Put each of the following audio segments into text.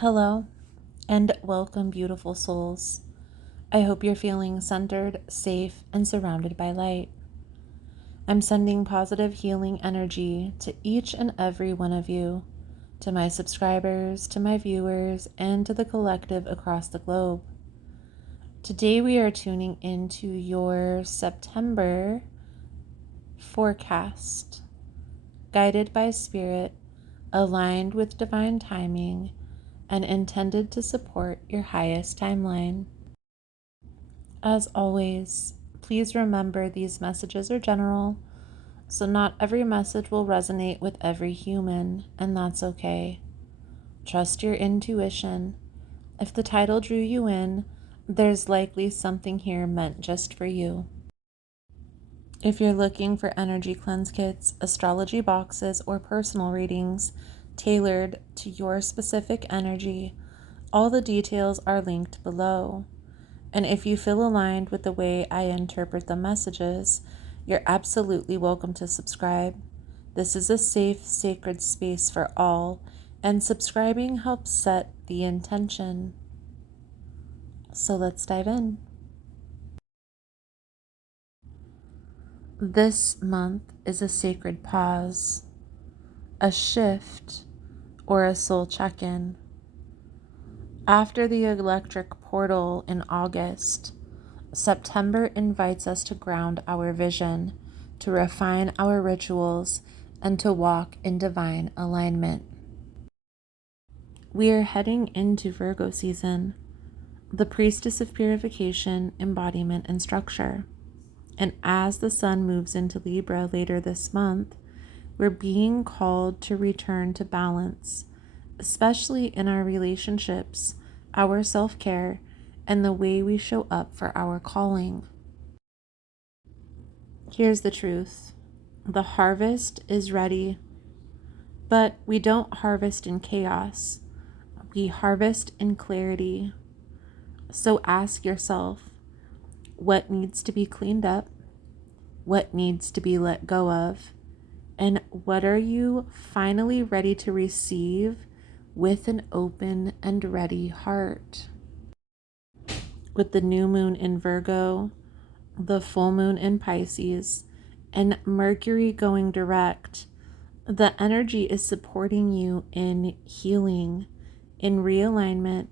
Hello and welcome, beautiful souls. I hope you're feeling centered, safe, and surrounded by light. I'm sending positive healing energy to each and every one of you, to my subscribers, to my viewers, and to the collective across the globe. Today we are tuning into your September forecast, guided by spirit, aligned with divine timing, and intended to support your highest timeline. As always, please remember these messages are general, so not every message will resonate with every human, and that's okay. Trust your intuition. If the title drew you in, there's likely something here meant just for you. If you're looking for energy cleanse kits, astrology boxes, or personal readings tailored to your specific energy, all the details are linked below. And if you feel aligned with the way I interpret the messages, you're absolutely welcome to subscribe. This is a safe, sacred space for all, and subscribing helps set the intention. So let's dive in. This month is a sacred pause, a shift, or a soul check-in. After the electric portal in August, September invites us to ground our vision, to refine our rituals, and to walk in divine alignment. We are heading into Virgo season, the priestess of purification, embodiment, and structure. And as the sun moves into Libra later this month, we're being called to return to balance, especially in our relationships, our self-care, and the way we show up for our calling. Here's the truth. The harvest is ready, but we don't harvest in chaos. We harvest in clarity. So ask yourself, what needs to be cleaned up? What needs to be let go of? And what are you finally ready to receive with an open and ready heart? With the new moon in Virgo, the full moon in Pisces, and Mercury going direct, the energy is supporting you in healing, in realignment,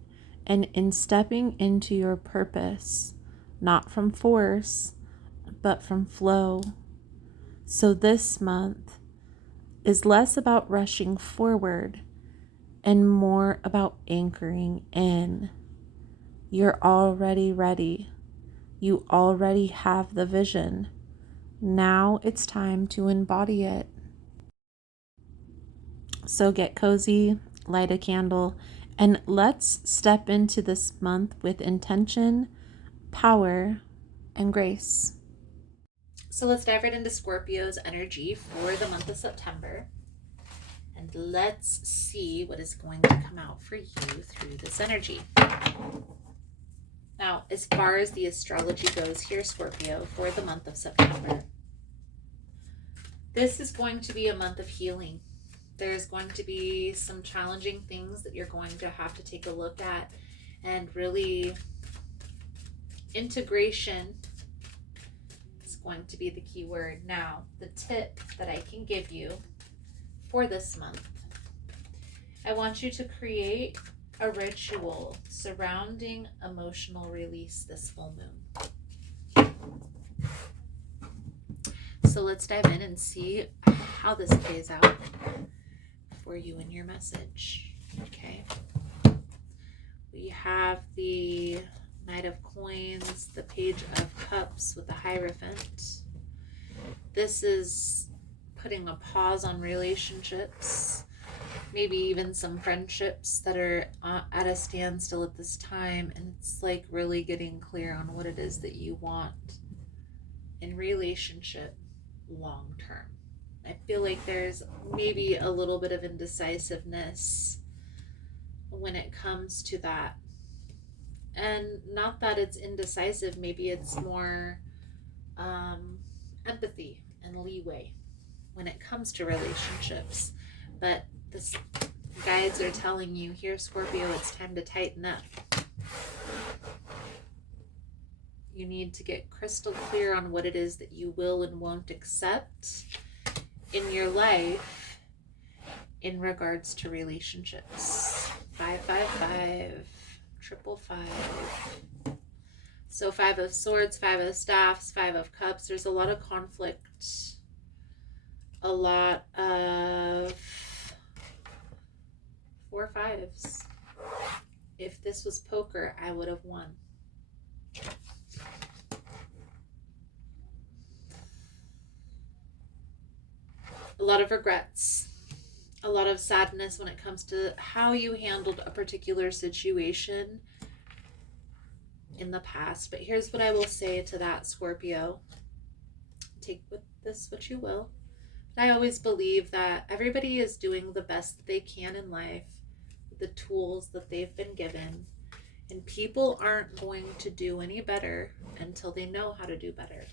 and in stepping into your purpose, not from force, but from flow. So this month is less about rushing forward and more about anchoring in. You're already ready. You already have the vision. Now it's time to embody it. So get cozy, light a candle, and let's step into this month with intention, power, and grace. So let's dive right into Scorpio's energy for the month of September. And let's see what is going to come out for you through this energy. Now, as far as the astrology goes here, Scorpio, for the month of September, this is going to be a month of healing. There's going to be some challenging things that you're going to have to take a look at, and really integration is going to be the key word. Now, the tip that I can give you for this month, I want you to create a ritual surrounding emotional release this full moon. So let's dive in and see how this plays out for you in your message. Okay. We have the Knight of Coins, the Page of Cups with the Hierophant. This is putting a pause on relationships, maybe even some friendships that are at a standstill at this time. And it's like really getting clear on what it is that you want in relationship long term. I feel like there's maybe a little bit of indecisiveness when it comes to that. And not that it's indecisive, maybe it's more empathy and leeway when it comes to relationships. But this Guides are telling you here, Scorpio, it's time to tighten up. You need to get crystal clear on what it is that you will and won't accept in your life in regards to relationships. 555, 555. So 5 of Swords, 5 of Staffs, 5 of Cups. There's a lot of conflict. A lot of 4 5s. If this was poker, I would have won. A lot of regrets. A lot of sadness when it comes to how you handled a particular situation in the past. But here's what I will say to that, Scorpio. Take with this what you will. I always believe that everybody is doing the best that they can in life with the tools that they've been given. And people aren't going to do any better until they know how to do better.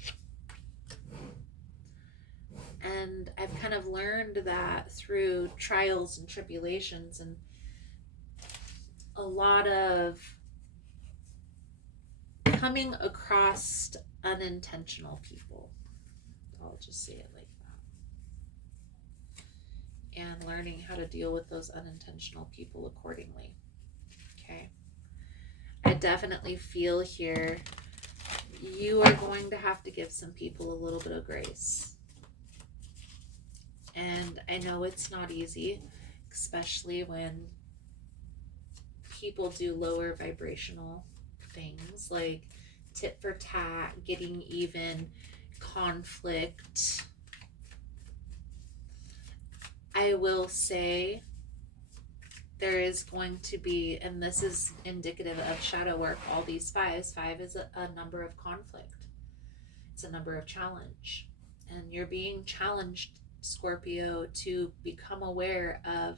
And I've kind of learned that through trials and tribulations and a lot of coming across unintentional people. I'll just say it like that. And learning how to deal with those unintentional people accordingly. Okay. I definitely feel here you are going to have to give some people a little bit of grace. And I know it's not easy, especially when people do lower vibrational things like tit for tat, getting even, conflict. I will say there is going to be, and this is indicative of shadow work, all these 5s. 5 is a number of conflict. It's a number of challenge. And you're being challenged, Scorpio, to become aware of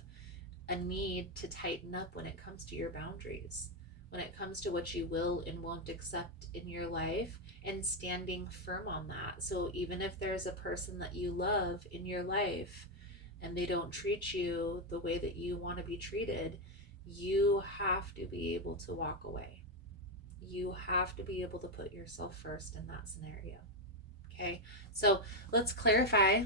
a need to tighten up when it comes to your boundaries, when it comes to what you will and won't accept in your life, and standing firm on that. So even if there's a person that you love in your life and they don't treat you the way that you want to be treated, you have to be able to walk away. You have to be able to put yourself first in that scenario. Okay, so let's clarify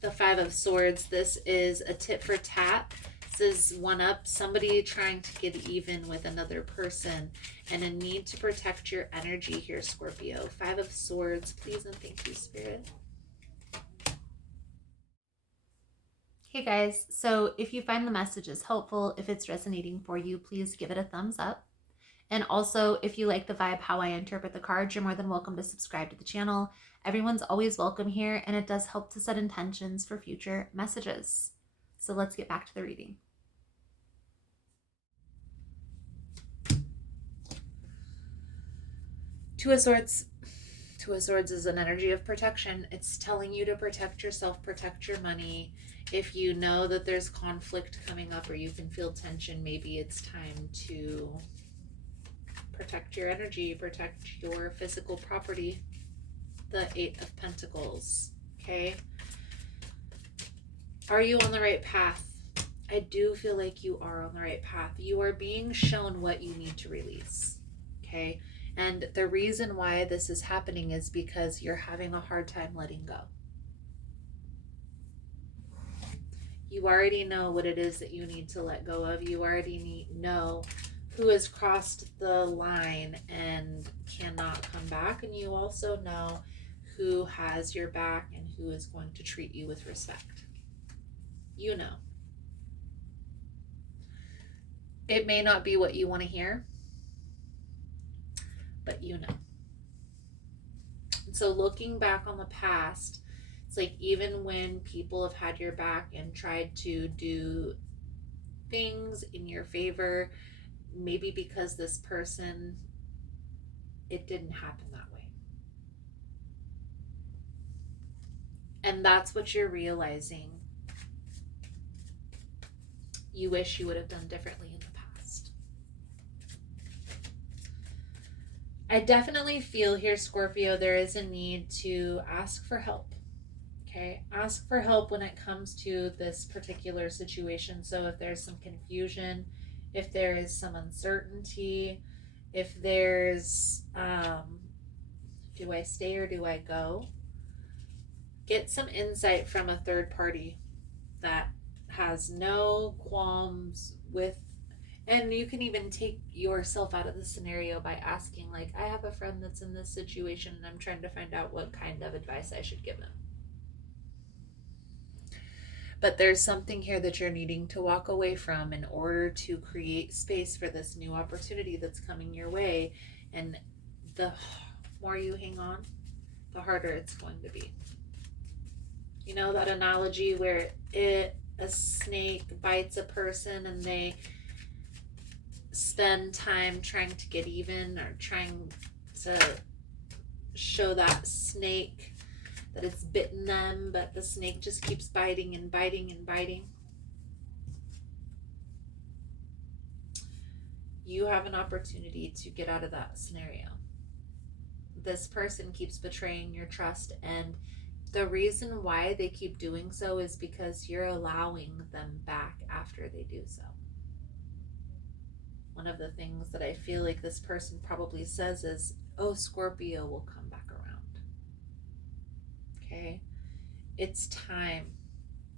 the 5 of Swords. This is a tit for tat. This is one up, somebody trying to get even with another person, and a need to protect your energy here, Scorpio. 5 of Swords, please and thank you, Spirit. Hey guys, so if you find the messages helpful, if it's resonating for you, please give it a thumbs up. And also, if you like the vibe, how I interpret the cards, you're more than welcome to subscribe to the channel. Everyone's always welcome here, and it does help to set intentions for future messages. So let's get back to the reading. Two of Swords. Two of Swords is an energy of protection. It's telling you to protect yourself, protect your money. If you know that there's conflict coming up or you can feel tension, maybe it's time to protect your energy, protect your physical property. The 8 of Pentacles. Okay. Are you on the right path? I do feel like you are on the right path. You are being shown what you need to release. Okay. And the reason why this is happening is because you're having a hard time letting go. You already know what it is that you need to let go of. You already know who has crossed the line and cannot come back. And you also know who has your back and who is going to treat you with respect. You know. It may not be what you want to hear, but you know. And so looking back on the past, it's like even when people have had your back and tried to do things in your favor, maybe because this person, it didn't happen that way. And that's what you're realizing. You wish you would have done differently in the past. I definitely feel here, Scorpio, there is a need to ask for help. Okay, ask for help when it comes to this particular situation. So if there's some confusion, if there is some uncertainty, if there's do I stay or do I go? Get some insight from a third party that has no qualms with, and you can even take yourself out of the scenario by asking, like, I have a friend that's in this situation and I'm trying to find out what kind of advice I should give him. But there's something here that you're needing to walk away from in order to create space for this new opportunity that's coming your way. And the more you hang on, the harder it's going to be. You know that analogy where a snake bites a person and they spend time trying to get even, or trying to show that snake that it's bitten them, but the snake just keeps biting and biting and biting. You have an opportunity to get out of that scenario. This person keeps betraying your trust, and the reason why they keep doing so is because you're allowing them back after they do so. One of the things that I feel like this person probably says is, oh, Scorpio will come back around. Okay? It's time.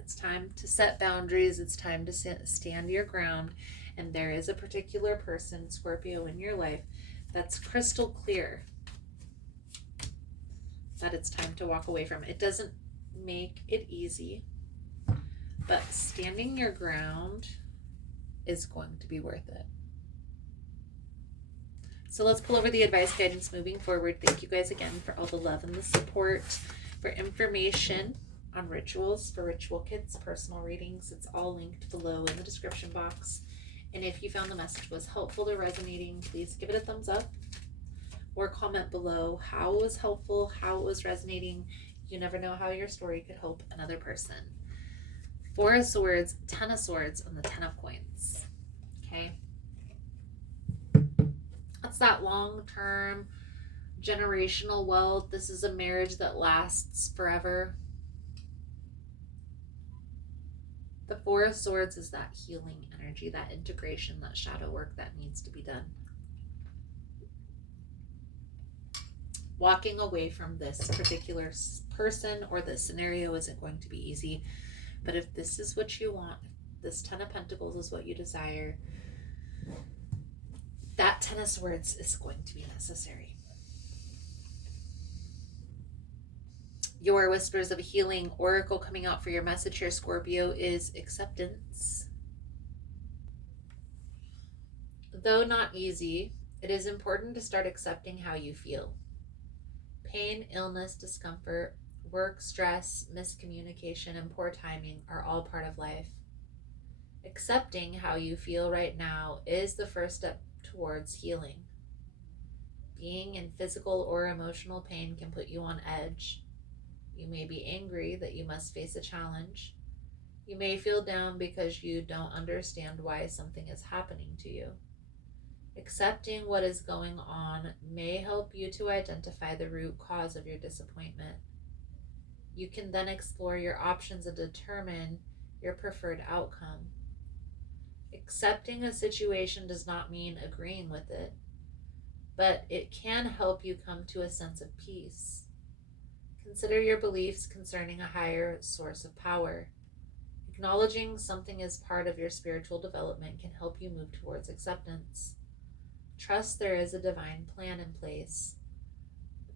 It's time to set boundaries. It's time to stand your ground. And there is a particular person, Scorpio, in your life that's crystal clear that it's time to walk away from. It doesn't make it easy, but standing your ground is going to be worth it. So let's pull over the advice guidance moving forward. Thank you guys again for all the love and the support. For information on rituals for ritual kits, personal readings, it's all linked below in the description box. And if you found the message was helpful or resonating, please give it a thumbs up or comment below how it was helpful, how it was resonating. You never know how your story could help another person. 4 of Swords, 10 of Swords, and the 10 of Coins. Okay? That's that long-term generational wealth. This is a marriage that lasts forever. The 4 of Swords is that healing energy, that integration, that shadow work that needs to be done. Walking away from this particular person or this scenario isn't going to be easy. But if this is what you want, this 10 of Pentacles is what you desire, that 10 of Swords is going to be necessary. Your Whispers of Healing Oracle coming out for your message here, Scorpio, is acceptance. Though not easy, it is important to start accepting how you feel. Pain, illness, discomfort, work, stress, miscommunication, and poor timing are all part of life. Accepting how you feel right now is the first step towards healing. Being in physical or emotional pain can put you on edge. You may be angry that you must face a challenge. You may feel down because you don't understand why something is happening to you. Accepting what is going on may help you to identify the root cause of your disappointment. You can then explore your options and determine your preferred outcome. Accepting a situation does not mean agreeing with it, but it can help you come to a sense of peace. Consider your beliefs concerning a higher source of power. Acknowledging something as part of your spiritual development can help you move towards acceptance. Trust there is a divine plan in place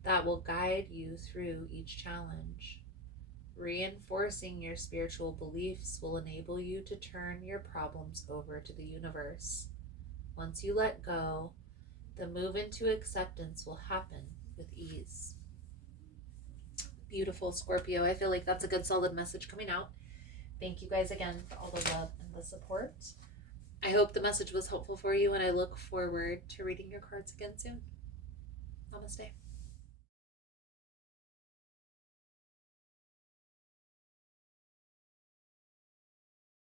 that will guide you through each challenge. Reinforcing your spiritual beliefs will enable you to turn your problems over to the universe. Once you let go, the move into acceptance will happen with ease. Beautiful, Scorpio. I feel like that's a good solid message coming out. Thank you guys again for all the love and the support. I hope the message was helpful for you, and I look forward to reading your cards again soon. Namaste.